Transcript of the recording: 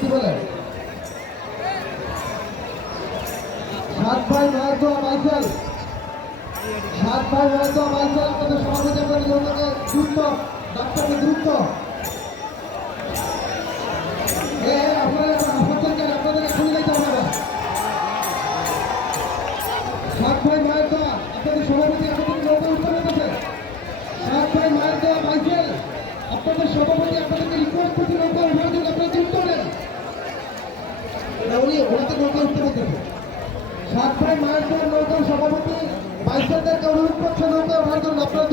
কি বলে 7 ভাই মাইকেল 7 ভাই মাইকেল আপনাদের সভাপতি আপনাদের লোককে দ্রুত ডাক্তারকে দ্রুত আপনাদের এখনই যাইতে হবে না 7 ভাই মাইকেল আপনাদের সভাপতি আপনাদের লোকে উত্তর দিতেছে 7 ভাই মাইকেল আপনাদের সভাপতি আপনাদেরকে রিকোয়েস্ট করছি লোকে উঠার জন্য আপনাদের উত্তর দেন উনি ওনাকে লোকে উত্তর দিতেছে 7 ভাই মাইকেল নৌকার সভাপতি বাইশদেরকে অনুরোধ করছে নৌকা ওঠার জন্য আপনারা